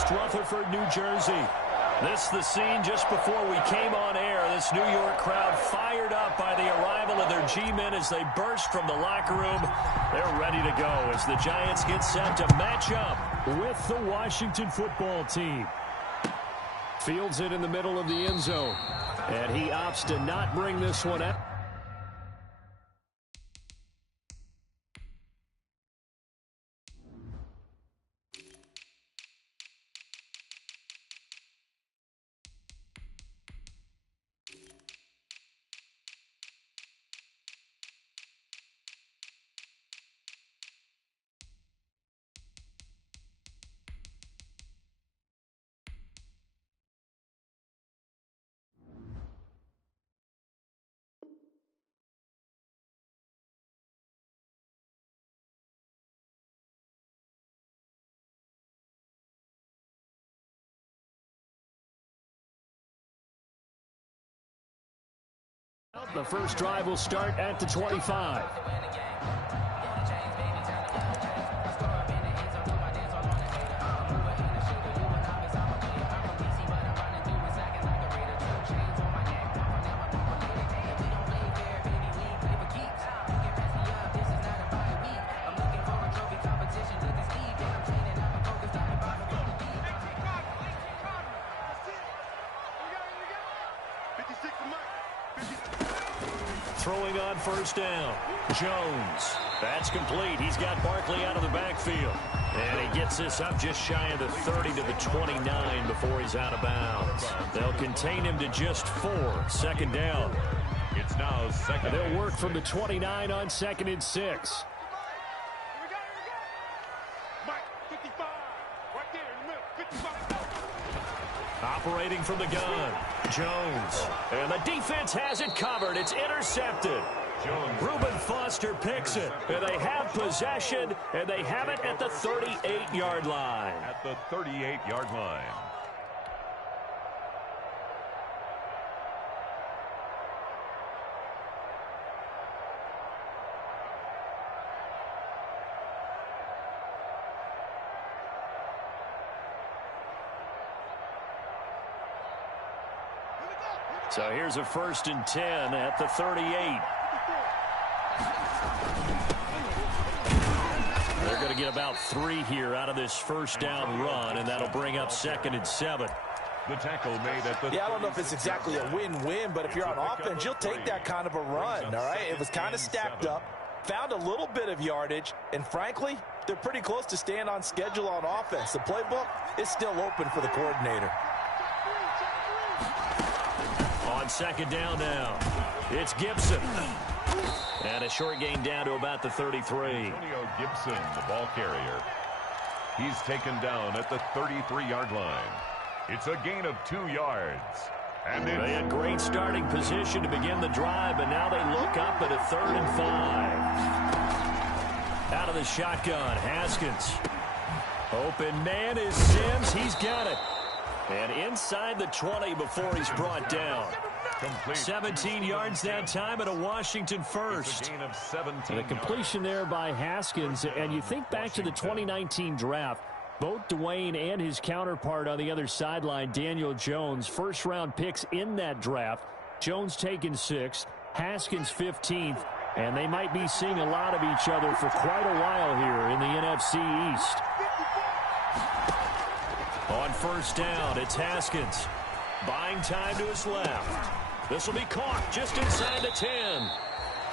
East Rutherford, New Jersey. This is the scene just before we came on air. This New York crowd fired up by the arrival of their G-men as they burst from the locker room. They're ready to go as the Giants get set to match up with the Washington football team. Fields it in the middle of the end zone, and he opts to not bring this one out. The first drive will start at the 25. Throwing on first down. Jones. That's complete. He's got Barkley out of the backfield. And he gets this up just shy of the 30 to the 29 before he's out of bounds. They'll contain him to just 4. Second down. It's now second. They'll work from the 29 on 2nd and 6. Operating from the gun. Jones. And the defense has it covered. It's intercepted. Jones. Reuben Foster picks it. And they have possession, and they have it at the 38-yard line. At the 38-yard line. So here's a 1st and 10 at the 38. They're going to get about 3 here out of this first down run, and that'll bring up 2nd and 7. The tackle made at the... I don't know if it's exactly a win-win, but if you're on offense, you'll take that kind of a run, all right? It was kind of stacked up, found a little bit of yardage, and frankly, they're pretty close to staying on schedule on offense. The playbook is still open for the coordinator. On 2nd down now, it's Gibson. And a short gain down to about the 33. Antonio Gibson, the ball carrier. He's taken down at the 33-yard line. It's a gain of 2 yards. And they had great starting position to begin the drive, but now they look up at a 3rd and 5. Out of the shotgun, Haskins. Open man is Sims. He's got it. And inside the 20 before he's brought down. Complete. 17 yards that time, and a Washington first. It's a gain of 17 and a completion there by Haskins. And you think back to the 2019 draft, both Dwayne and his counterpart on the other sideline, Daniel Jones, first-round picks in that draft. Jones taken 6th, Haskins 15th, and they might be seeing a lot of each other for quite a while here in the NFC East. On first down, it's Haskins. Buying time to his left. This will be caught just inside the 10.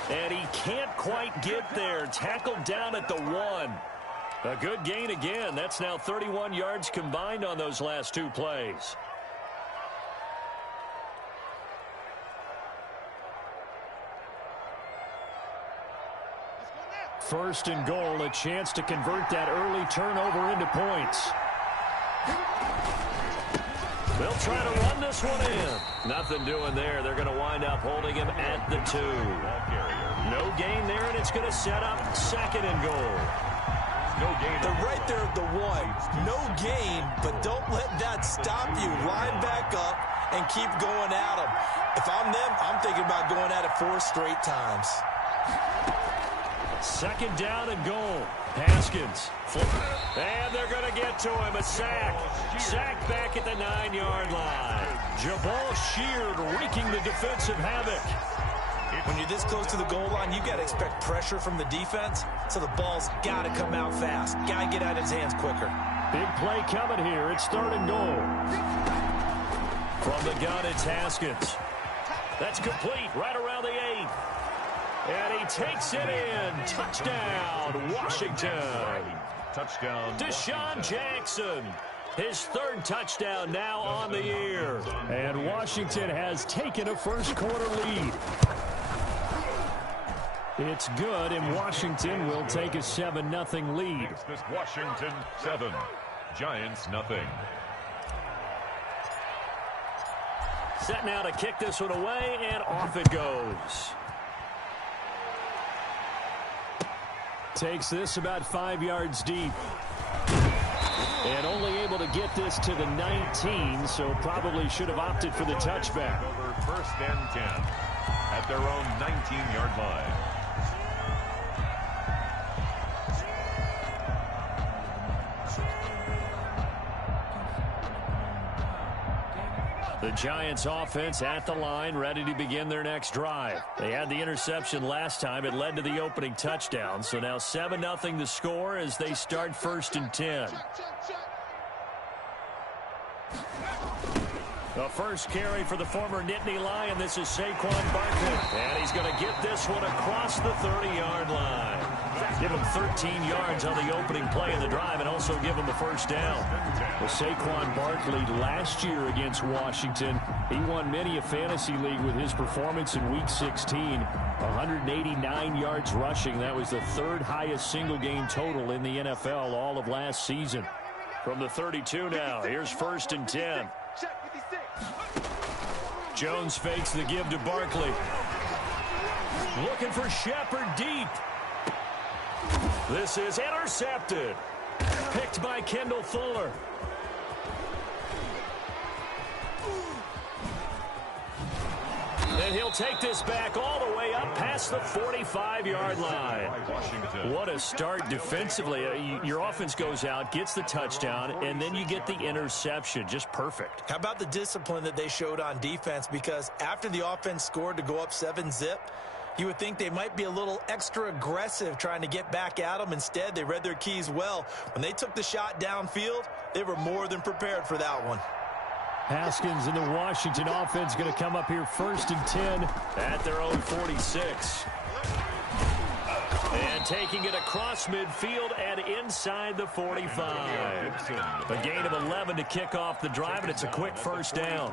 And he can't quite get there. Tackled down at the 1. A good gain again. That's now 31 yards combined on those last 2 plays. First and goal, a chance to convert that early turnover into points. They'll try to run this one in. Nothing doing there. They're going to wind up holding him at the 2. No gain there, and it's going to set up 2nd and goal. No gain. They're right there at the 1. No gain, but don't let that stop you. Line back up and keep going at them. If I'm them, I'm thinking about going at it 4 straight times. 2nd down and goal. Haskins. And they're going to get to him. A sack. Sacked back at the 9-yard line. Jabal Sheard wreaking the defensive havoc. When you're this close to the goal line, you got to expect pressure from the defense, so the ball's got to come out fast. Got to get out of his hands quicker. Big play coming here. It's 3rd and goal. From the gun, it's Haskins. That's complete right around the 8. And he takes it in. Touchdown, Washington. Touchdown, Deshaun Jackson. His 3rd touchdown now on the year. And Washington has taken a first-quarter lead. It's good, and Washington will take a 7-0 lead. This Washington 7, Giants nothing. Set now to kick this one away, and off it goes. Takes this about 5 yards deep. And only able to get this to the 19, so probably should have opted for the touchback. Over 1st and 10 at their own 19-yard line. The Giants offense at the line, ready to begin their next drive. They had the interception last time. It led to the opening touchdown. So now 7-0 the score as they start 1st and 10. The first carry for the former Nittany Lion. This is Saquon Barkley. And he's going to get this one across the 30-yard line. Give him 13 yards on the opening play of the drive and also give him a first down. Well, Saquon Barkley last year against Washington, he won many a fantasy league with his performance in Week 16. 189 yards rushing. That was the 3rd highest single-game total in the NFL all of last season. From the 32 now, here's 1st and 10. Jones fakes the give to Barkley. Looking for Shepard deep. This is intercepted. Picked by Kendall Fuller. And he'll take this back all the way up past the 45-yard line. What a start defensively. Your offense goes out, gets the touchdown, and then you get the interception. Just perfect. How about the discipline that they showed on defense? Because after the offense scored to go up 7-zip, you would think they might be a little extra aggressive trying to get back at them. Instead, they read their keys well. When they took the shot downfield, they were more than prepared for that one. Haskins and the Washington offense going to come up here 1st and 10 at their own 46. And taking it across midfield and inside the 45. A gain of 11 to kick off the drive, and it's a quick first down.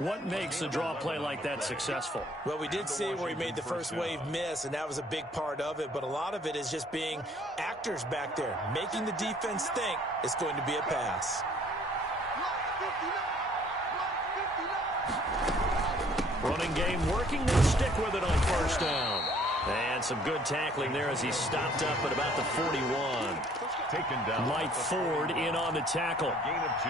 What makes a draw play like that successful? Well, we did see where he made the first wave miss, and that was a big part of it. But a lot of it is just being actors back there, making the defense think it's going to be a pass. Running game working. They'll stick with it on 1st down. And some good tackling there as he stopped up at about the 41. Taken down. Mike Ford in on the tackle. Gain of 2.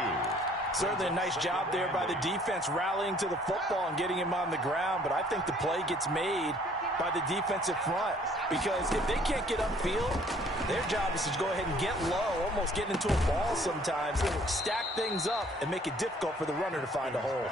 Certainly a nice job there by the defense rallying to the football and getting him on the ground. But I think the play gets made by the defensive front, because if they can't get upfield, their job is to go ahead and get low, almost get into a ball sometimes, stack things up and make it difficult for the runner to find a hole.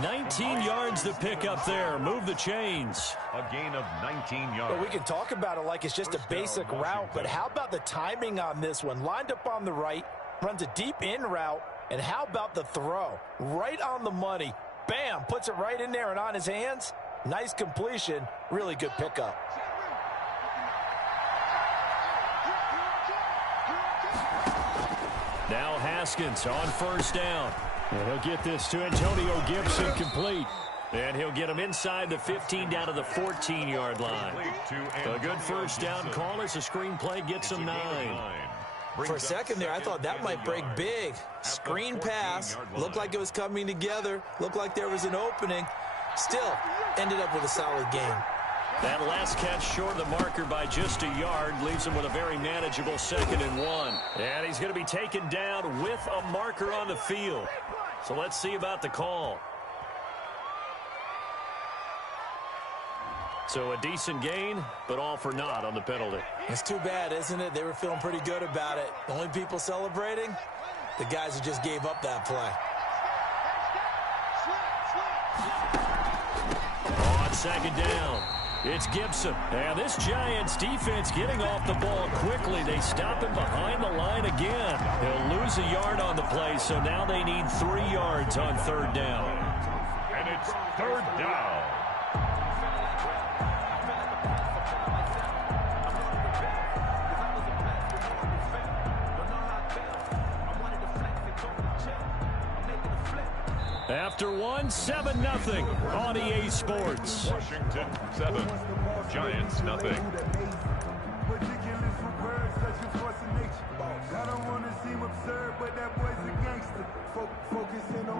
19 yards to pick up there. Move the chains. A gain of 19 yards. Well, we can talk about it like it's just a basic route, but how about the timing on this one? Lined up on the right, runs a deep in route, and how about the throw? Right on the money. Bam, puts it right in there and on his hands. Nice completion, really good pickup. Now Haskins on 1st down. And he'll get this to Antonio Gibson complete. And he'll get him inside the 15 down to the 14-yard line. A good first down call as the screenplay gets him 9. For a second there, I thought that might break big. Screen pass, looked like it was coming together, looked like there was an opening. Still, ended up with a solid game. That last catch short of the marker by just a yard leaves him with a very manageable 2nd and 1. And he's going to be taken down with a marker on the field. So let's see about the call. So a decent gain, but all for naught on the penalty. It's too bad, isn't it? They were feeling pretty good about it. The only people celebrating, the guys who just gave up that play. On second down, it's Gibson. And this Giants defense getting off the ball quickly. They stop him behind the line again. He'll lose a yard on the play, so now they need 3 yards on third down. And it's third down. After one, 7-0 on EA Sports. Washington 7, Giants nothing. I don't want to seem absurd, but that boy's a gangster. Focusing on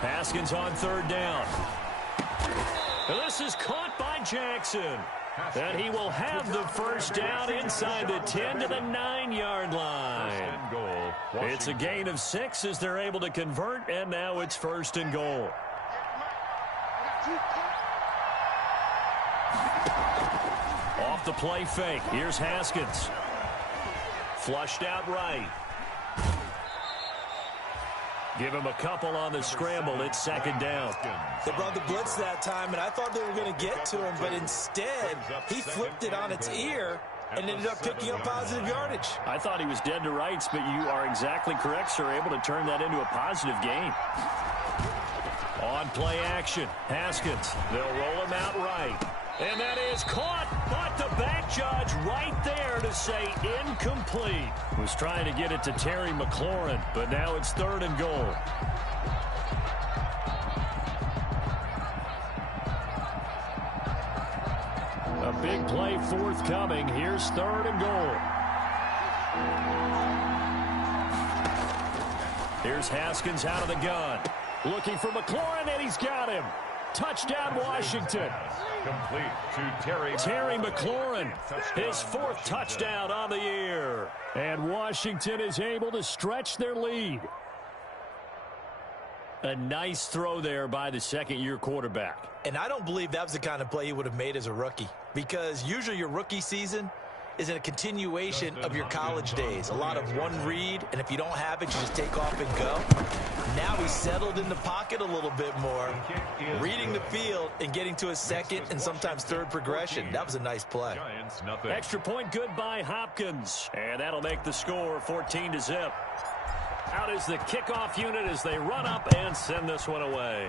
Haskins on third down. This is caught by Jackson. And he will have the first down inside the 10 to the 9-yard line. It's a gain of 6 as they're able to convert, and now it's first and goal. Off the play fake. Here's Haskins. Flushed out right. Give him a couple on the scramble. It's second down. They brought the blitz that time, and I thought they were going to get to him, but instead, he flipped it on its ear and ended up picking up positive yardage. I thought he was dead to rights, but you are exactly correct, sir. Able to turn that into a positive gain. On play action, Haskins. They'll roll him out right. And that is caught, but the back judge right there to say incomplete. Was trying to get it to Terry McLaurin, but now it's third and goal. A big play forthcoming. Here's third and goal. Here's Haskins out of the gun. Looking for McLaurin, and he's got him. Touchdown, Washington. Complete to Terry McLaurin, his 4th touchdown on the year. And Washington is able to stretch their lead. A nice throw there by the second-year quarterback. And I don't believe that was the kind of play he would have made as a rookie, because usually your rookie season is in a continuation of your college days. A lot of one read, and if you don't have it, you just take off and go. Now he's settled in the pocket a little bit more, reading the field and getting to his second and sometimes third progression. That was a nice play. Extra point good by Hopkins. And that'll make the score 14-0. Out is the kickoff unit as they run up and send this one away.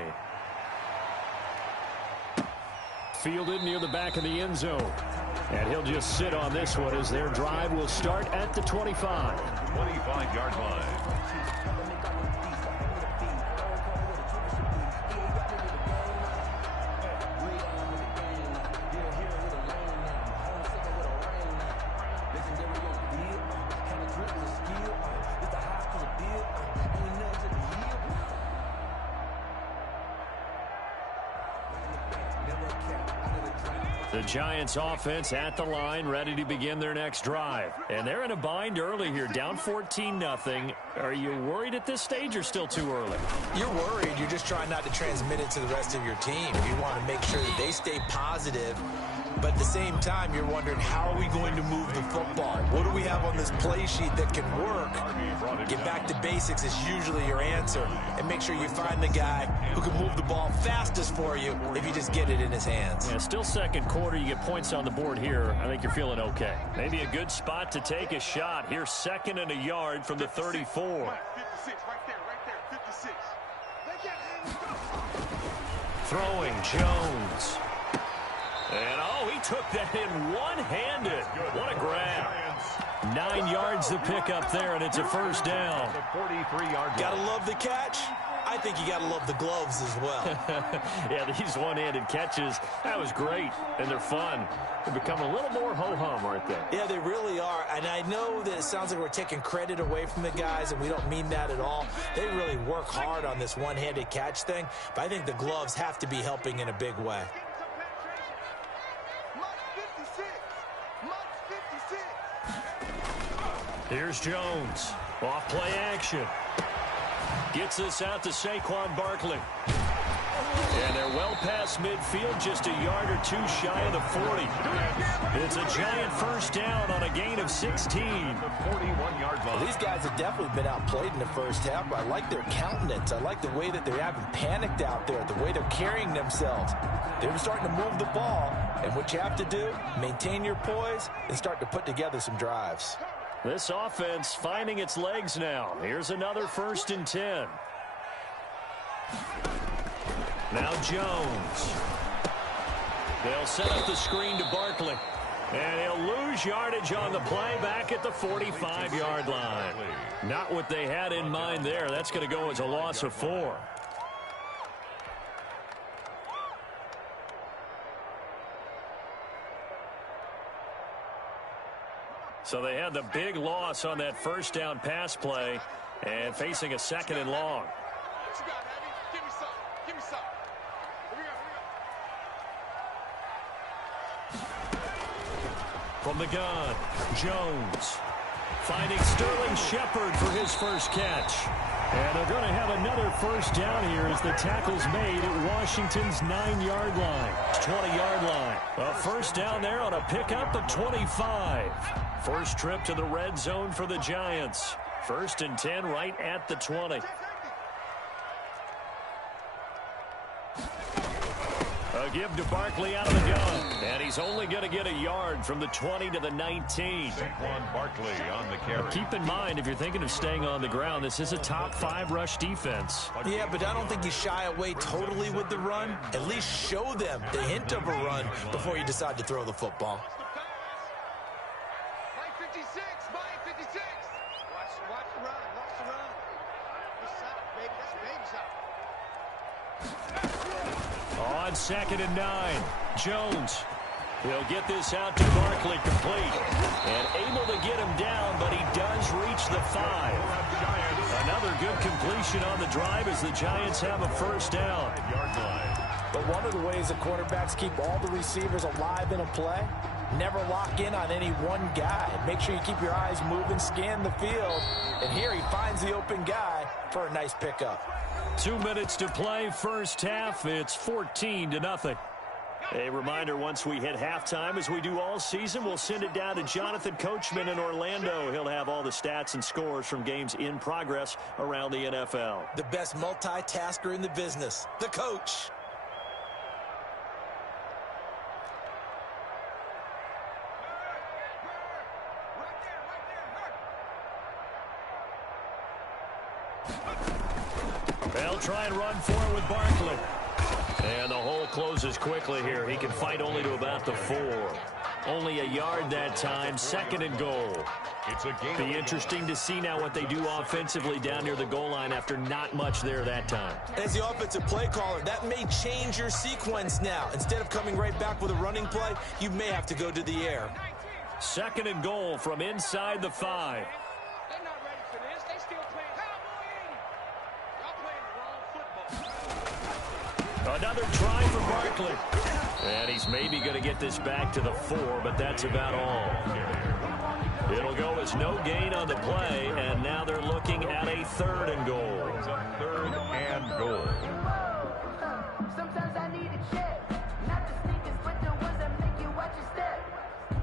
Fielded near the back of the end zone. And he'll just sit on this one as their drive will start at the 25. 25-yard line. The Giants offense at the line, ready to begin their next drive. And they're in a bind early here, down 14-0. Are you worried at this stage or still too early? You're worried. You're just trying not to transmit it to the rest of your team. You want to make sure that they stay positive. But at the same time, you're wondering, how are we going to move the football? What do we have on this play sheet that can work? Get back to basics is usually your answer. And make sure you find the guy who can move the ball fastest for you if you just get it in his hands. Yeah, still second quarter. You get points on the board here. I think you're feeling okay. Maybe a good spot to take a shot. Here's second and a yard from the 34. 56, right there, 56. Throwing Jones. And, oh, he took that in one-handed. What a grab. 9 yards to pick up there, and it's a first down. 43-yard. Gotta love the catch. I think you gotta love the gloves as well. Yeah, these one-handed catches, that was great, and they're fun. They're becoming a little more ho-hum, aren't they? Yeah, they really are. And I know that it sounds like we're taking credit away from the guys, and we don't mean that at all. They really work hard on this one-handed catch thing, but I think the gloves have to be helping in a big way. Here's Jones. Off play action. Gets this out to Saquon Barkley. And they're well past midfield, just a yard or two shy of the 40. It's a giant first down on a gain of 16. The 41-yard line. Well, these guys have definitely been outplayed in the first half, but I like their countenance. I like the way that they haven't panicked out there, the way they're carrying themselves. They're starting to move the ball, and what you have to do, maintain your poise and start to put together some drives. This offense finding its legs now. Here's another 1st and 10. Now Jones. They'll set up the screen to Barkley. And he'll lose yardage on the play back at the 45-yard line. Not what they had in mind there. That's going to go as a loss of 4. So they had the big loss on that first down pass play and facing a 2nd and long. From the gun, Jones finding Sterling Shepard for his first catch. And they're going to have another first down here as the tackle's made at Washington's 9-yard line. 20-yard line. A first down there on a pickup of 25. First trip to the red zone for the Giants. 1st and 10 right at the 20. A give to Barkley out of the gun. And he's only going to get a yard from the 20 to the 19. Saquon Barkley on the carry. Keep in mind, if you're thinking of staying on the ground, this is a top 5 rush defense. Yeah, but I don't think you shy away totally with the run. At least show them the hint of a run before you decide to throw the football. On 2nd and 9, Jones. He'll get this out to Barkley, complete. And able to get him down, but he does reach the 5. Another good completion on the drive as the Giants have a first down. But one of the ways the quarterbacks keep all the receivers alive in a play, never lock in on any one guy. Make sure you keep your eyes moving, scan the field. And here he finds the open guy for a nice pickup. 2 minutes to play, first half. It's 14-0. A reminder, once we hit halftime, as we do all season, we'll send it down to Jonathan Coachman in Orlando. He'll have all the stats and scores from games in progress around the NFL. The best multitasker in the business, the coach. They'll try and run for it with Barkley. And the hole closes quickly here. He can fight only to about the 4. Only a yard that time, 2nd and goal. It's a game. Be interesting to see now what they do offensively down near the goal line after not much there that time. As the offensive play caller, that may change your sequence now. Instead of coming right back with a running play, you may have to go to the air. 2nd and goal from inside the 5. Another try for Barkley. And he's maybe going to get this back to the 4, but that's about all. It'll go as no gain on the play, and now they're looking at a 3rd and goal. It's a 3rd and goal. Sometimes I need a check, not the sneakers, but the ones that make you watch your step.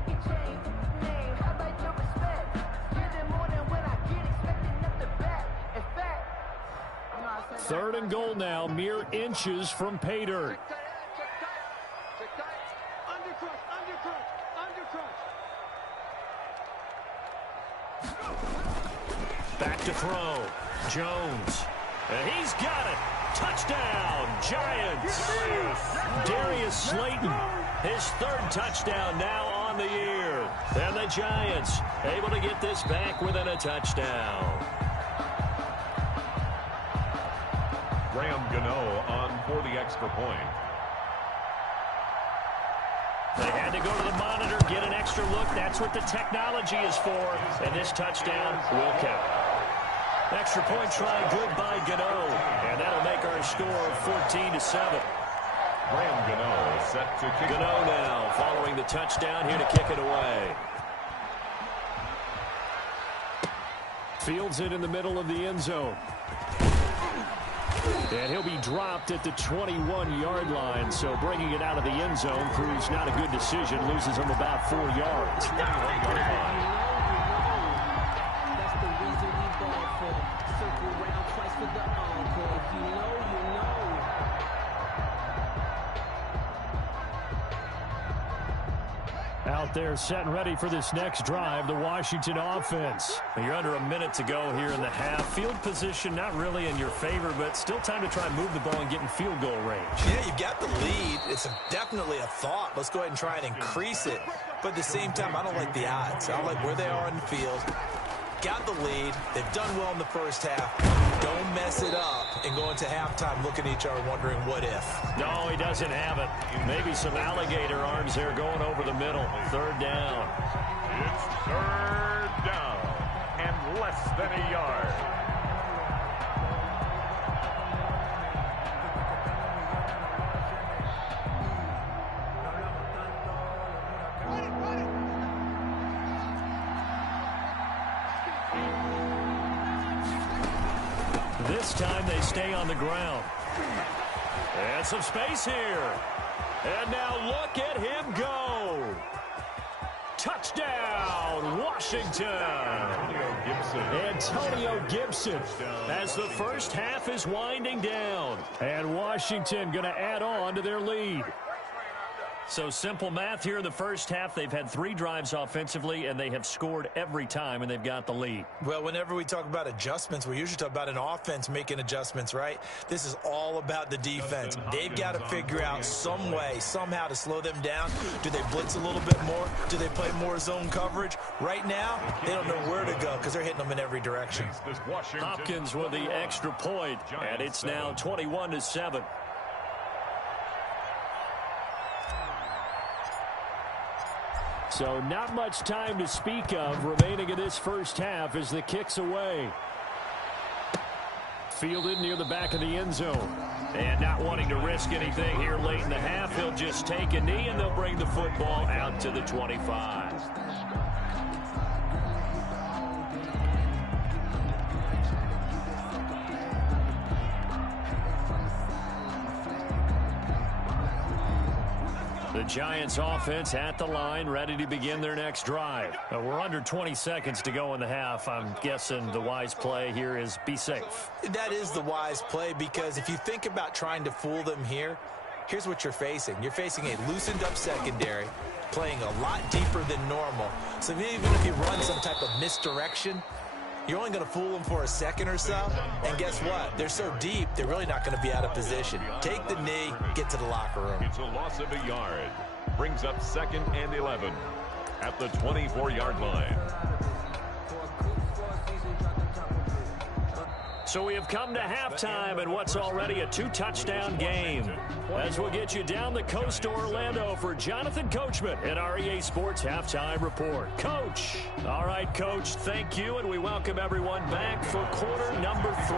You change name, how about your respect? You're the morning when I get expecting up the back. In fact, 3rd and goal now, mere inches from pay dirt. Back to throw. Jones. And he's got it. Touchdown, Giants. Darius Slayton, his 3rd touchdown now on the year. And the Giants able to get this back within a touchdown. Graham Gano on for the extra point. They had to go to the monitor, get an extra look. That's what the technology is for. And this touchdown will count. Extra point try good by Gano. And that'll make our score 14-7. Graham Gano set to kick. Gano now following the touchdown here to kick it away. Fields it in the middle of the end zone. And he'll be dropped at the 21-yard line. So bringing it out of the end zone proves not a good decision. Loses him about 4 yards. 21-yard line. That's the reason we ball for. Circle round twice for the encore. If you know, you know. Out there set and ready for this next drive, the Washington offense. You're under a minute to go here in the half. Field position not really in your favor, but still time to try and move the ball and get in field goal range. Yeah, you've got the lead. It's definitely a thought. Let's go ahead and try and increase it. But at the same time, I don't like the odds. I don't like where they are on the field. Got the lead. They've done well in the first half. Don't mess it up and go into halftime looking at each other wondering what if. No, he doesn't have it. Maybe some alligator arms there going over the middle. Third down. It's third down and less than a yard. This time they stay on the ground. And some space here. And now look at him go. Touchdown, Washington. Antonio Gibson as the first half is winding down. And Washington going to add on to their lead. So simple math here in the first half. They've had 3 drives offensively, and they have scored every time, and they've got the lead. Well, whenever we talk about adjustments, we usually talk about an offense making adjustments, right? This is all about the defense. They've got to figure out some way, somehow to slow them down. Do they blitz a little bit more? Do they play more zone coverage? Right now, they don't know where to go because they're hitting them in every direction. Hopkins with the extra point, and it's now 21-7. So not much time to speak of remaining in this first half as the kick's away. Fielded near the back of the end zone. And not wanting to risk anything here late in the half, he'll just take a knee and they'll bring the football out to the 25. The Giants offense at the line, ready to begin their next drive. We're under 20 seconds to go in the half. I'm guessing the wise play here is be safe. That is the wise play because if you think about trying to fool them here, here's what you're facing. You're facing a loosened up secondary, playing a lot deeper than normal. So even if you run some type of misdirection, you're only going to fool them for a second or so. And guess what? They're so deep, they're really not going to be out of position. Take the knee, get to the locker room. It's a loss of a yard. Brings up 2nd and 11 at the 24-yard line. So we have come to halftime in what's already a 2-touchdown game. As we'll get you down the coast to Orlando for Jonathan Coachman at our EA Sports Halftime Report. Coach. All right, Coach, thank you, and we welcome everyone back for quarter number 3.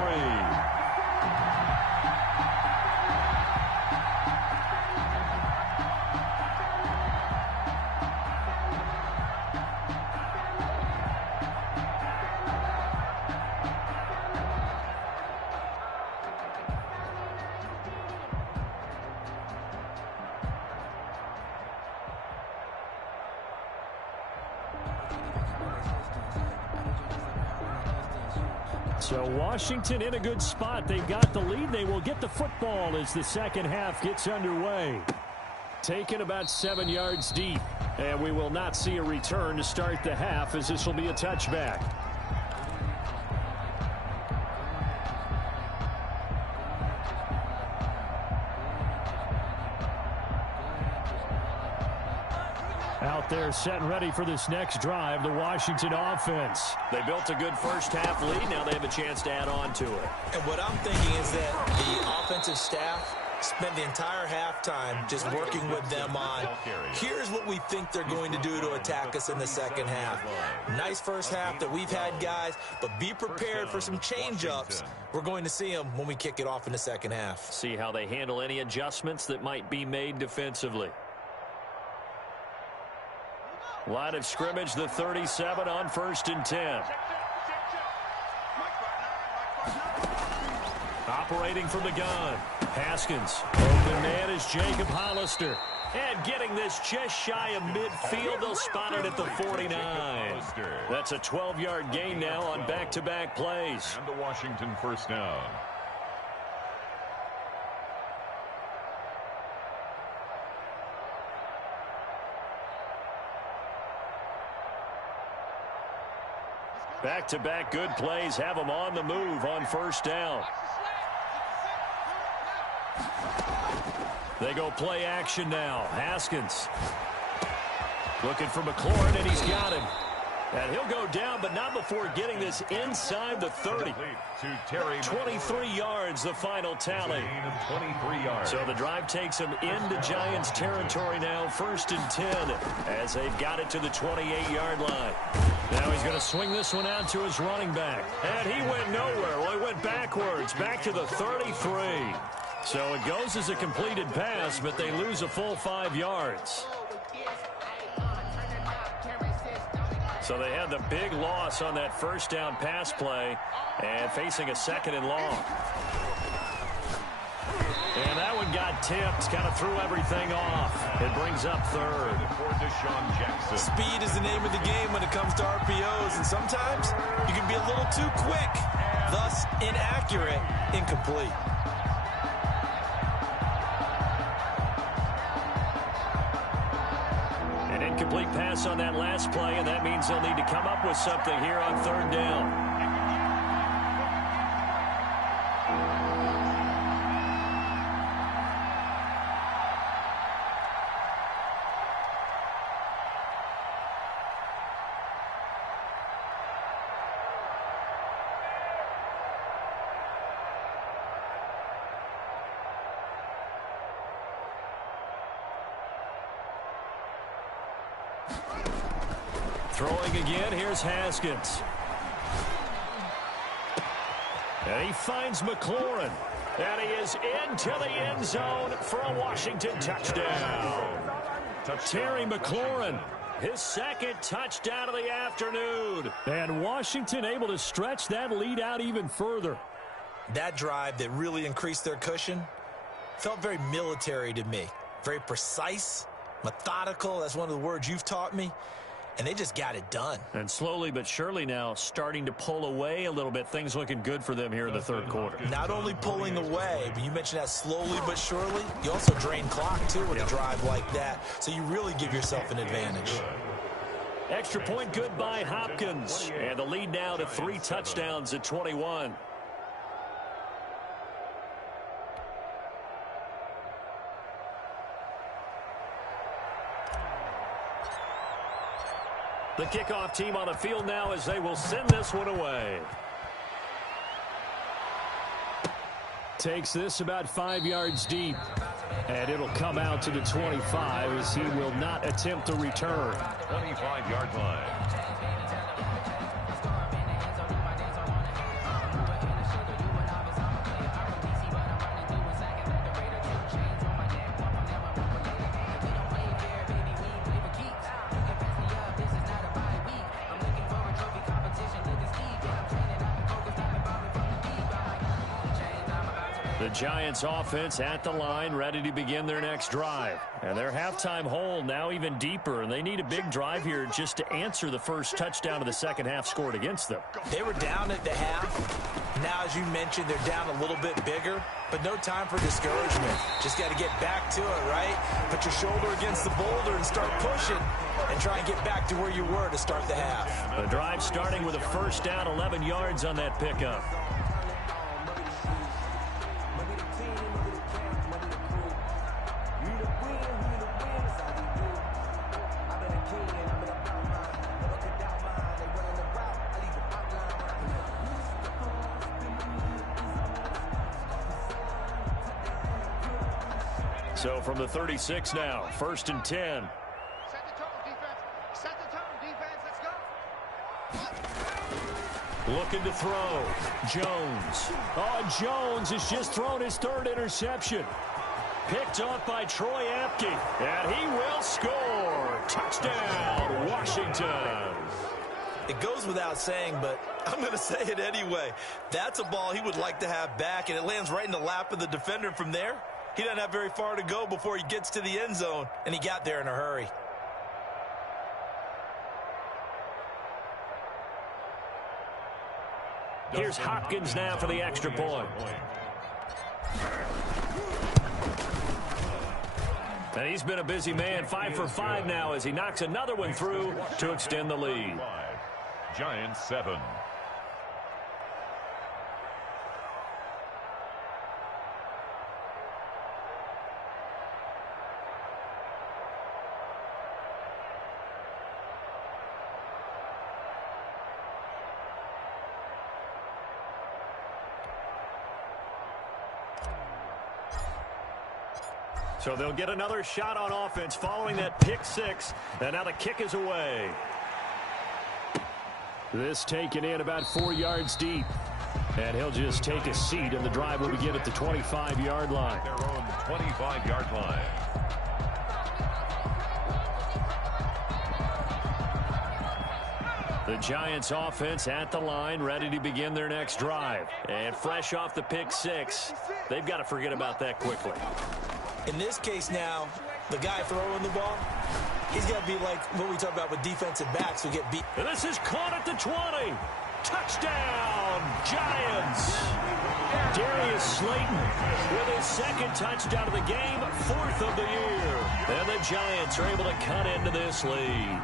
So Washington in a good spot. They've got the lead. They will get the football as the second half gets underway. Taken about 7 yards deep. And we will not see a return to start the half as this will be a touchback. Out there set and ready for this next drive, the Washington offense. They built a good first half lead. Now they have a chance to add on to it. And what I'm thinking is that the offensive staff spent the entire halftime just working with them on, here's what we think they're going to do to attack us in the second half. Nice first half that we've had, guys, but be prepared for some change-ups. We're going to see them when we kick it off in the second half. See how they handle any adjustments that might be made defensively. Line of scrimmage, the 37 on 1st and 10. Operating from the gun. Haskins. Open man is Jacob Hollister. And getting this just shy of midfield, they'll spot it at the 49. That's a 12-yard gain now on back-to-back plays. And the Washington first down. Back-to-back good plays have them on the move on first down. They go play action now. Haskins looking for McLaurin, and he's got him. And he'll go down, but not before getting this inside the 30. 23 yards, the final tally. 23 yards. So the drive takes them into Giants territory now, 1st and 10, as they've got it to the 28-yard line. Now he's going to swing this one out to his running back. And he went nowhere. Well, he went backwards, back to the 33. So it goes as a completed pass, but they lose a full 5 yards. So they had the big loss on that first down pass play and facing a 2nd and long. And that one got tipped, kind of threw everything off. It brings up 3rd. For Deshaun Jackson. Speed is the name of the game when it comes to RPOs, and sometimes you can be a little too quick, thus inaccurate, incomplete. Incomplete pass on that last play, and that means they'll need to come up with something here on 3rd down. Throwing again, here's Haskins. And he finds McLaurin. And he is into the end zone for a Washington touchdown. Terry McLaurin, his 2nd touchdown of the afternoon. And Washington able to stretch that lead out even further. That drive that really increased their cushion felt very military to me. Very precise, methodical. That's one of the words you've taught me. And they just got it done. And slowly but surely now starting to pull away a little bit. Things looking good for them here in the 3rd quarter. Not only pulling away, but you mentioned that slowly but surely. You also drain clock, too, with a drive like that. So you really give yourself an advantage. Extra point good by Hopkins. And the lead now to 3 touchdowns at 21. The kickoff team on the field now as they will send this one away. Takes this about 5 yards deep. And it'll come out to the 25 as he will not attempt to return. 25-yard line. The Giants offense at the line, ready to begin their next drive. And their halftime hole now even deeper, and they need a big drive here just to answer the first touchdown of the second half scored against them. They were down at the half. Now, as you mentioned, they're down a little bit bigger, but no time for discouragement. Just got to get back to it, right? Put your shoulder against the boulder and start pushing and try and get back to where you were to start the half. The drive starting with a first down, 11 yards on that pickup. So from the 36 now, 1st and 10. Set the tone, defense. Set the tone, defense. Let's go. Looking to throw. Jones. Oh, Jones has just thrown his 3rd interception. Picked off by Troy Apke. And he will score. Touchdown, Washington. It goes without saying, but I'm going to say it anyway. That's a ball he would like to have back, and it lands right in the lap of the defender. From there, he doesn't have very far to go before he gets to the end zone, and he got there in a hurry. Here's Hopkins now for the extra point. And he's been a busy man, 5 for 5 now as he knocks another one through to extend the lead. Giants 7. So they'll get another shot on offense following that pick six. And now the kick is away. This taken in about 4 yards deep. And he'll just take a seat, and the drive will begin at the 25-yard line. Their own 25-yard line. The Giants offense at the line, ready to begin their next drive. And fresh off the pick six, they've got to forget about that quickly. In this case now, the guy throwing the ball, he's got to be like what we talk about with defensive backs who get beat. And this is caught at the 20. Touchdown, Giants. Darius Slayton with his second touchdown of the game, 4th of the year. And the Giants are able to cut into this lead.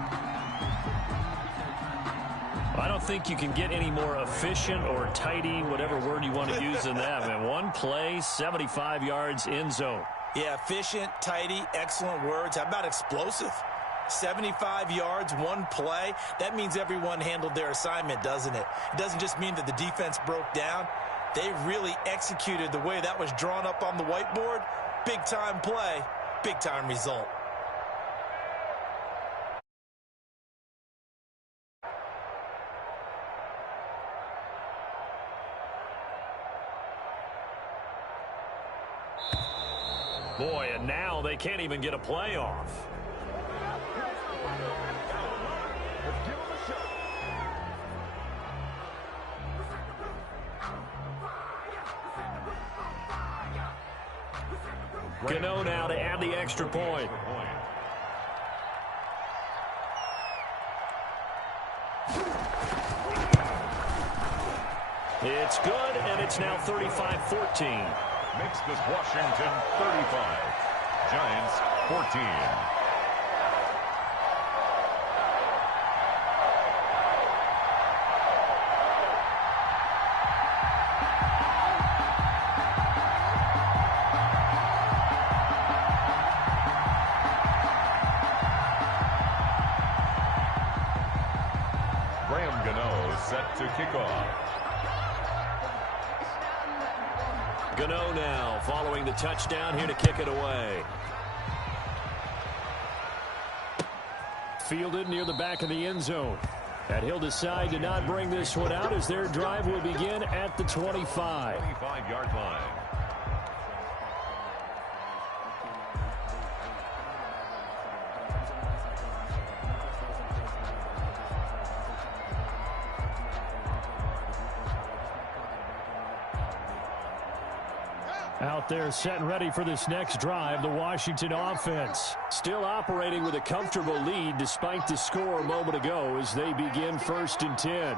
I don't think you can get any more efficient or tidy, whatever word you want to use in that. Man, one play, 75 yards in zone. Yeah, efficient, tidy, excellent words. How about explosive? 75 yards, one play. That means everyone handled their assignment, doesn't it? It doesn't just mean that the defense broke down. They really executed the way that was drawn up on the whiteboard. Big-time play, big-time result. Boy, and now they can't even get a play off. Gano now to add the extra point. It's good, and it's now 35-14. Makes this Washington 35. Giants 14. Graham Gano set to kick off. Gano now following the touchdown here to kick it away. Fielded near the back of the end zone. And he'll decide to not bring this one out as their drive will begin at the 25. 25-yard line. Out there set and ready for this next drive, the Washington offense. Still operating with a comfortable lead despite the score a moment ago as they begin 1st and 10.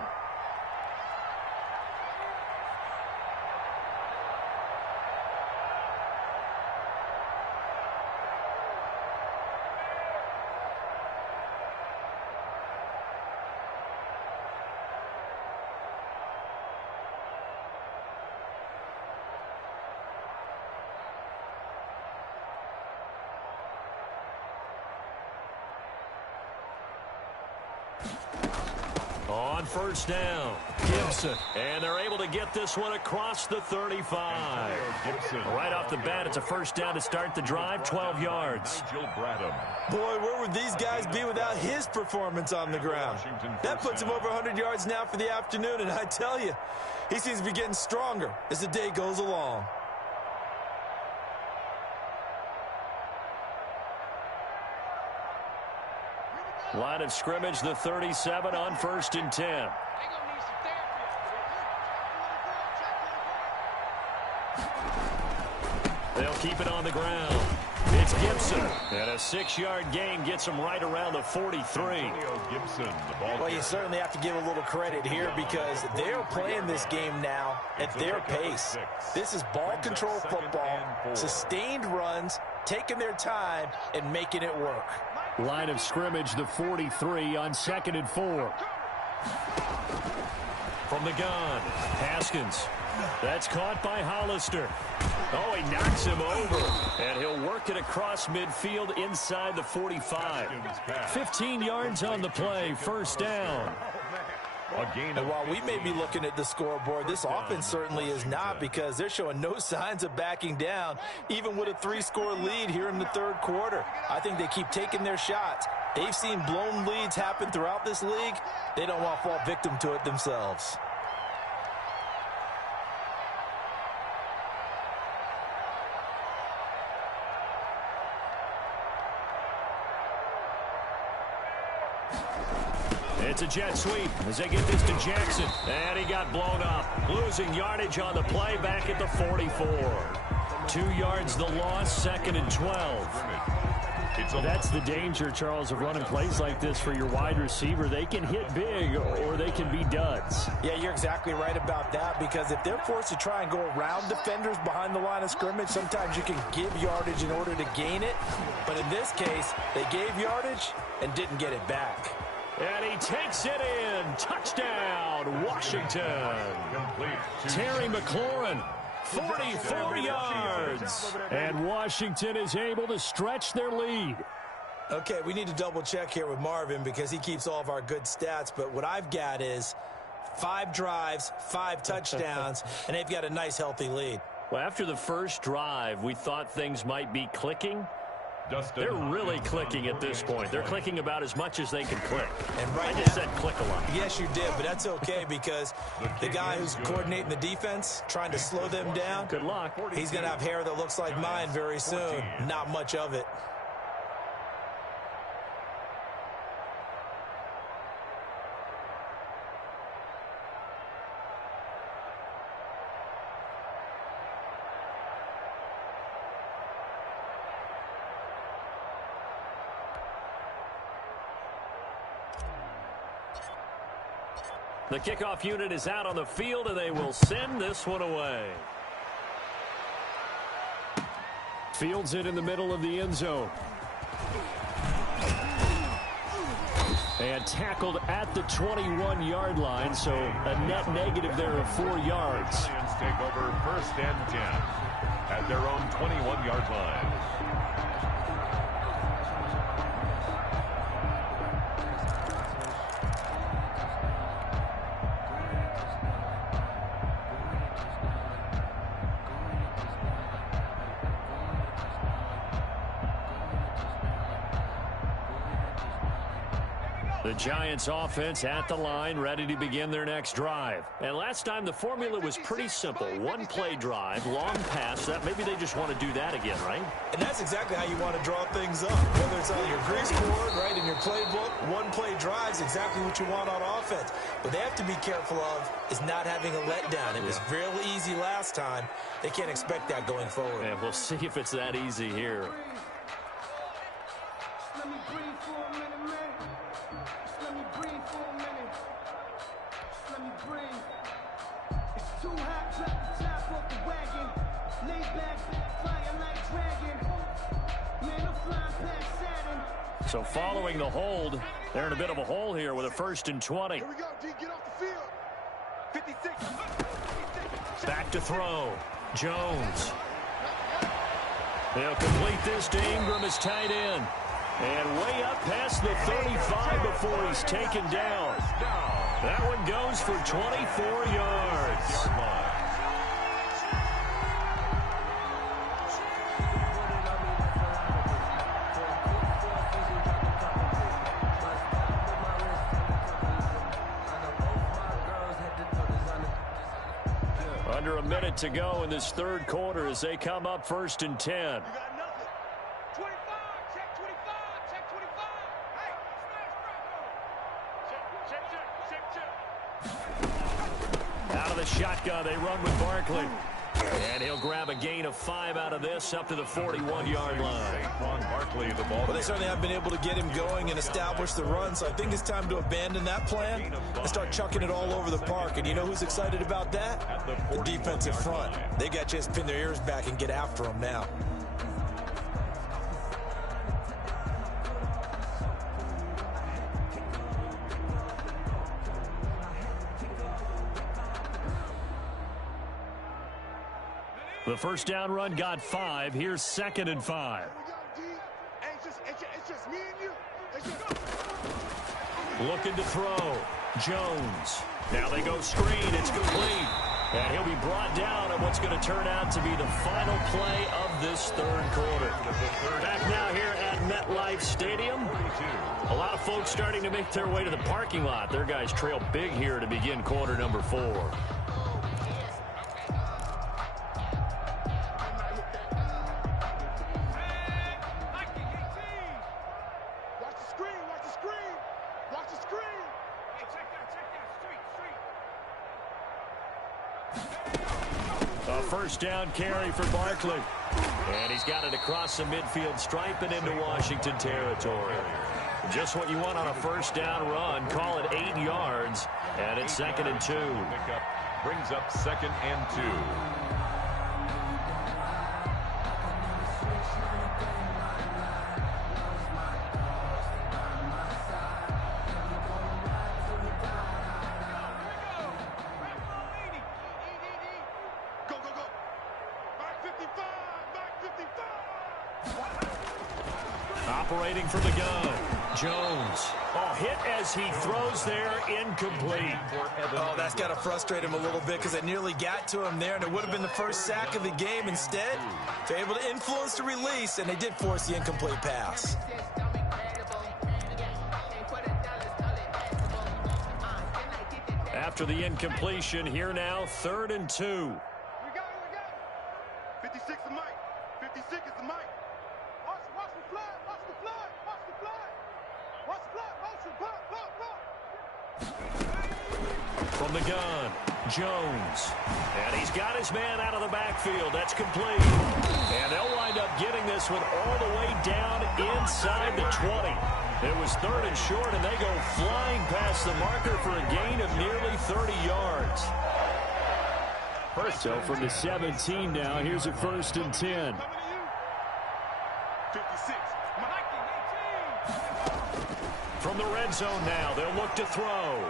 On 1st down, Gibson. And they're able to get this one across the 35. Right off the bat, it's a 1st down to start the drive, 12 yards. Boy, where would these guys be without his performance on the ground? That puts him over 100 yards now for the afternoon, and I tell you, he seems to be getting stronger as the day goes along. Line of scrimmage, the 37 on 1st and 10. They'll keep it on the ground. It's Gibson. And a 6-yard gain gets him right around the 43. Gibson, the ball Well, you certainly have to give a little credit here because they're playing this game now at their pace. This is ball control football, sustained runs, taking their time, and making it work. Line of scrimmage, the 43 on 2nd and 4. From the gun, Haskins. That's caught by Hollister. Oh, he knocks him over. And he'll work it across midfield inside the 45. 15 yards on the play, first down. And while we may be looking at the scoreboard, this offense certainly is not because they're showing no signs of backing down, even with a 3-score lead here in the third quarter. I think they keep taking their shots. They've seen blown leads happen throughout this league. They don't want to fall victim to it themselves. It's a jet sweep as they get this to Jackson. And he got blown up. Losing yardage on the play back at the 44. 2 yards the loss, 2nd and 12. That's the danger, Charles, of running plays like this for your wide receiver. They can hit big or they can be duds. Yeah, you're exactly right about that because if they're forced to try and go around defenders behind the line of scrimmage, sometimes you can give yardage in order to gain it. But in this case, they gave yardage and didn't get it back. And he takes it in. Touchdown, Washington. Terry McLaurin, 44 yards. And Washington is able to stretch their lead. Okay, we need to double check here with Marvin because he keeps all of our good stats. But what I've got is 5 drives, 5 touchdowns, and they've got a nice, healthy lead. Well, after the first drive, we thought things might be clicking. They're really clicking at this point. They're clicking about as much as they can click. And right I just said click a lot. Yes, you did, but that's okay because the guy who's coordinating the defense, trying to slow them down, good luck. He's going to have hair that looks like mine very soon. Not much of it. The kickoff unit is out on the field, and they will send this one away. Fields it in the middle of the end zone. And tackled at the 21-yard line, so a net negative there of 4 yards. Lions take over 1st and 10 at their own 21-yard line. The Giants offense at the line, ready to begin their next drive. And last time the formula was pretty simple. 1-play drive, long pass. That maybe they just want to do that again, right? And that's exactly how you want to draw things up. Whether it's on your grease board, right, in your playbook, 1-play drive is exactly what you want on offense. But they have to be careful of is not having a letdown. It was real easy last time. They can't expect that going forward. And we'll see if it's that easy here. Let me breathe for a minute, man. Let me breathe for a minute. Let me breathe. It's too hot, drop the top off the wagon. Lay back, fire like dragon. Man, I'm flying past Saturn. So following the hold, they're in a bit of a hole here with a 1st and 20. Here we go, D. Get off the field. 56. Back to throw. Jones. They'll complete this to Ingram as tight end. And way up past the 35 before he's taken down. That one goes for 24 yards. Under a minute to go in this third quarter as they come up 1st and 10. You got nothing. 25. Check 25. Check 25. Hey, smash Bronco. Check. Out of the shotgun, they run with Barkley. And he'll grab a gain of 5 out of this up to the 41-yard line. Barkley, the ball. Well, they certainly have been able to get him going and establish the run, so I think it's time to abandon that plan and start chucking it all over the park. And you know who's excited about that? The defensive front. They got to just pin their ears back and get after him now. The first down run got 5. Here's 2nd and 5. It's just me and you. Looking to throw. Jones. Now they go screen. It's complete. And he'll be brought down on what's going to turn out to be the final play of this third quarter. Back now here at MetLife Stadium. A lot of folks starting to make their way to the parking lot. Their guys trail big here to begin quarter number 4. First down carry for Barkley. And he's got it across the midfield stripe and into Washington territory. Just what you want on a first down run. Call it 8 yards. And it's 2nd and 2. Brings up 2nd and 2. Operating from the gun. Jones. Oh, hit as he throws there, incomplete. Oh, that's got to frustrate him a little bit because it nearly got to him there, and it would have been the first sack of the game. Instead, they're able to influence the release, and they did force the incomplete pass. After the incompletion, here now, 3rd and 2. We got it. 56 is Mike. 56 is the Mike. Watch the flag. Watch the flag. Watch the flag. Watch the flag. Motion. Block. From the gun, Jones. And he's got his man out of the backfield. That's complete. And they'll wind up getting this one all the way down inside the 20. It was 3rd and short, and they go flying past the marker for a gain of nearly 30 yards. So from the 17 now, here's a 1st and 10. 56. From the red zone now, they'll look to throw.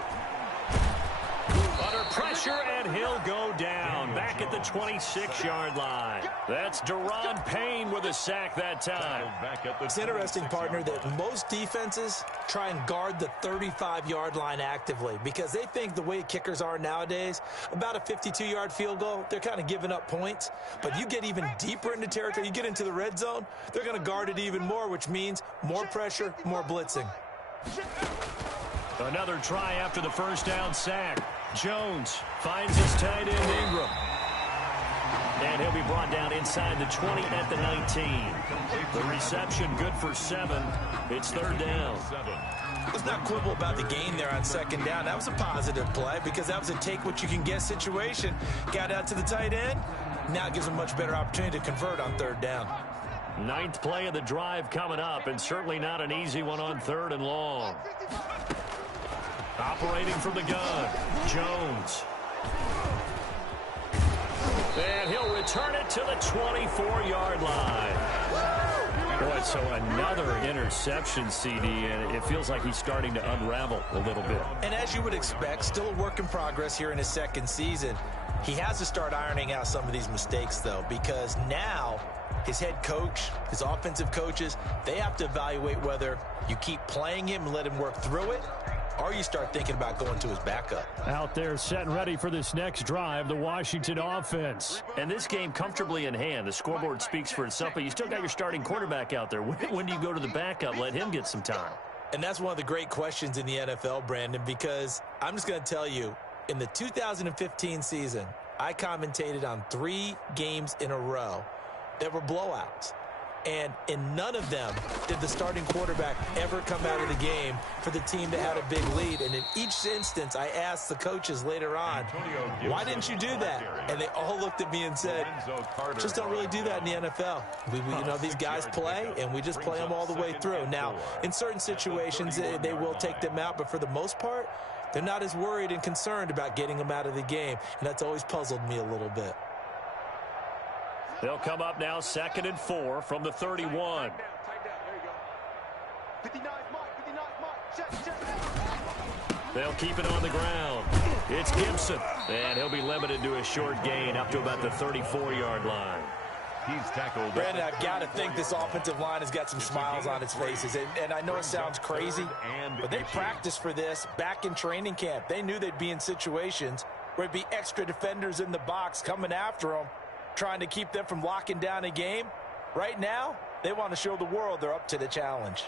Under pressure, and he'll go down. Back at the 26-yard line. That's Deron Payne with a sack that time. It's interesting, partner, that most defenses try and guard the 35-yard line actively because they think the way kickers are nowadays, about a 52-yard field goal, they're kind of giving up points. But you get even deeper into territory, you get into the red zone, they're going to guard it even more, which means more pressure, more blitzing. Another try after the first down sack. Jones finds his tight end Ingram. And he'll be brought down inside the 20 at the 19. The reception good for 7. It's 3rd down. Let's not quibble about the gain there on 2nd down. That was a positive play because that was a take-what-you-can-get situation. Got out to the tight end. Now it gives them a much better opportunity to convert on 3rd down. 9th play of the drive coming up, and certainly not an easy one on 3rd and long. Operating from the gun, Jones. And he'll return it to the 24-yard line. Boy, so another interception, CD, and it feels like he's starting to unravel a little bit. And as you would expect, still a work in progress here in his 2nd season. He has to start ironing out some of these mistakes, though, because now his head coach, his offensive coaches, they have to evaluate whether you keep playing him and let him work through it, or you start thinking about going to his backup. Out there set and ready for this next drive, the Washington offense. And this game comfortably in hand. The scoreboard speaks for itself, but you still got your starting quarterback out there. When do you go to the backup? Let him get some time. And that's one of the great questions in the NFL, Brandon, because I'm just going to tell you, in the 2015 season, I commentated on 3 games in a row that were blowouts. And in none of them did the starting quarterback ever come out of the game for the team that had a big lead. And in each instance, I asked the coaches later on, why didn't you do that? And they all looked at me and said, just don't really do that in the NFL. These guys play, and we just play them all the way through. Now, in certain situations, they will take them out, but for the most part, they're not as worried and concerned about getting them out of the game. And that's always puzzled me a little bit. They'll come up now 2nd and 4 from the 31. Tight down. There you go. 59 mark. They'll keep it on the ground. It's Gibson, and he'll be limited to a short gain up to about the 34-yard line. He's tackled. Brandon, I've got to think this offensive line has got some smiles on its faces. And I know it sounds crazy, but they practiced for this back in training camp. They knew they'd be in situations where it'd be extra defenders in the box coming after them, trying to keep them from locking down a game. Right now, they want to show the world they're up to the challenge.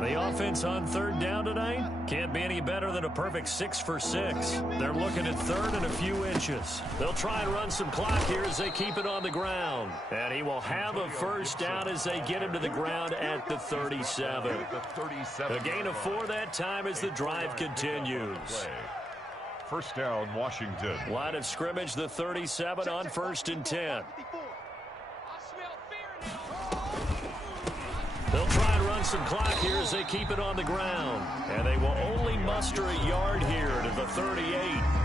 The offense on 3rd down tonight can't be any better than a perfect 6 for 6. They're looking at 3rd and a few inches. They'll try and run some clock here as they keep it on the ground. And he will have a first down as they get him to the ground at the 37. A gain of 4 that time as the drive continues. First down, Washington. Line of scrimmage, the 37 on 1st and 10. They'll try and run some clock here as they keep it on the ground. And they will only muster a yard here to the 38.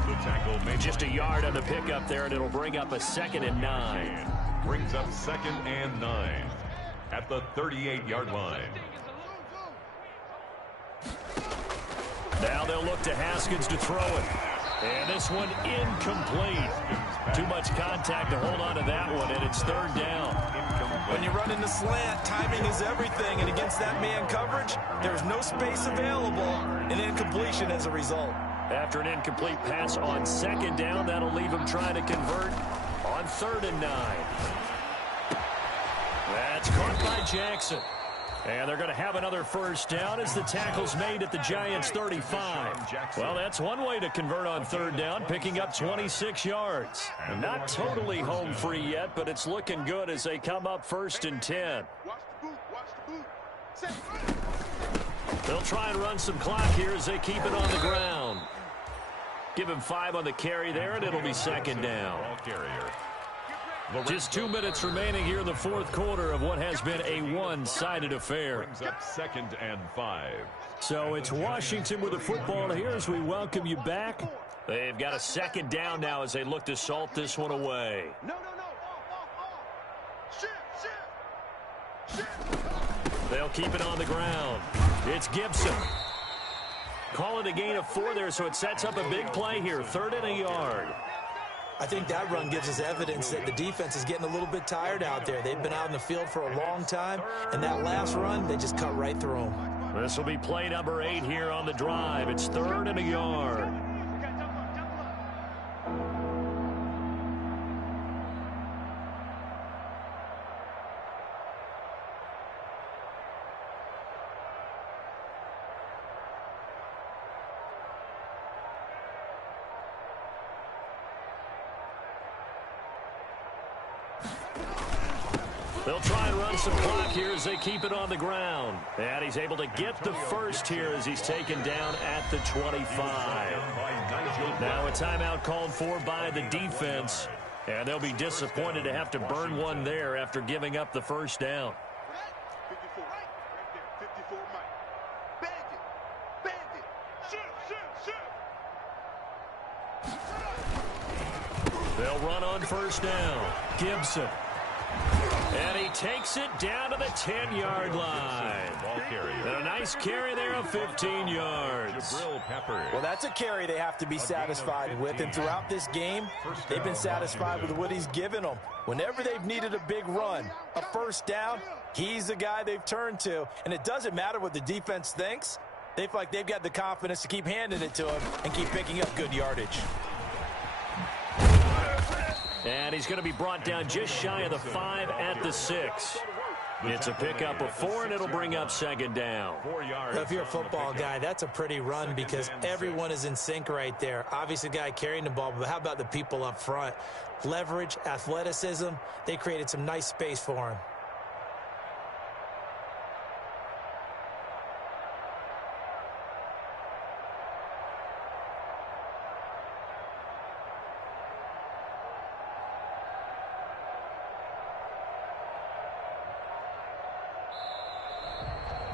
The tackle made just a yard on the pickup there, and it'll bring up a 2nd and 9. Brings up 2nd and 9 at the 38-yard line. Now they'll look to Haskins to throw it. And this one incomplete. Too much contact to hold on to that one, and it's 3rd down. When you run in the slant, timing is everything, and against that man coverage, there's no space available, and incompletion as a result. After an incomplete pass on 2nd down, that'll leave him trying to convert on 3rd and 9. That's caught by Jackson. And they're going to have another first down as the tackle's made at the Giants' 35. Well, that's one way to convert on 3rd down, picking up 26 yards. Not totally home free yet, but it's looking good as they come up 1st and 10. They'll try and run some clock here as they keep it on the ground. Give him 5 on the carry there, and it'll be 2nd down. Just 2 minutes remaining here in the 4th quarter of what has been a one-sided affair. Brings up 2nd and 5. So it's Washington with the football here as we welcome you back. They've got a 2nd down now as they look to salt this one away. No. Shift. They'll keep it on the ground. It's Gibson. Call it a gain of 4 there, so it sets up a big play here. 3rd and a yard. I think that run gives us evidence that the defense is getting a little bit tired out there. They've been out in the field for a long time, and that last run, they just cut right through them. This will be play number 8 here on the drive. It's 3rd and a yard. They'll try and run some clock here as they keep it on the ground. And he's able to get the first here as he's taken down at the 25. Now a timeout called for by the defense. And they'll be disappointed to have to burn one there after giving up the first down. 54, right there, 54, Mike. Bang it, shoot. They'll run on first down. Gibson. And he takes it down to the 10-yard line. And a nice carry there of 15 yards. Well, that's a carry they have to be satisfied with. And throughout this game, they've been satisfied with what he's given them. Whenever they've needed a big run, a first down, he's the guy they've turned to. And it doesn't matter what the defense thinks. They feel like they've got the confidence to keep handing it to him and keep picking up good yardage. And he's going to be brought down just shy of the 5 at the 6. It's a pickup of 4, and it'll bring up second down. If you're a football guy, that's a pretty run because everyone is in sync right there. Obviously, the guy carrying the ball, but how about the people up front? Leverage, athleticism, they created some nice space for him.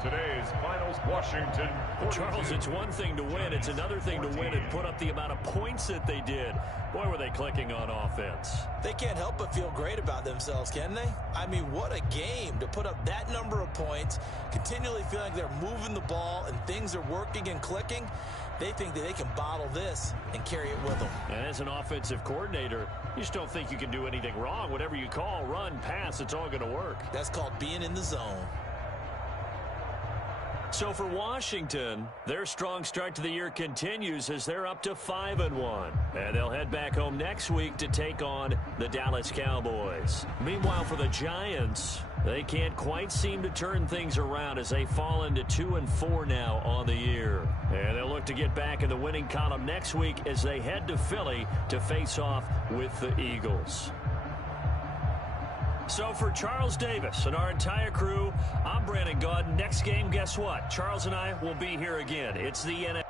Today's finals, Washington. Charles, it's one thing to win. It's another thing to win and put up the amount of points that they did. Boy, were they clicking on offense. They can't help but feel great about themselves, can they? I mean, what a game to put up that number of points, continually feeling like they're moving the ball and things are working and clicking. They think that they can bottle this and carry it with them. And as an offensive coordinator, you just don't think you can do anything wrong. Whatever you call, run, pass, it's all going to work. That's called being in the zone. So for Washington, their strong start to the year continues as they're up to 5-1. And they'll head back home next week to take on the Dallas Cowboys. Meanwhile, for the Giants, they can't quite seem to turn things around as they fall into 2-4 now on the year. And they'll look to get back in the winning column next week as they head to Philly to face off with the Eagles. So for Charles Davis and our entire crew, I'm Brandon Gaudin. Next game, guess what? Charles and I will be here again. It's the NFL.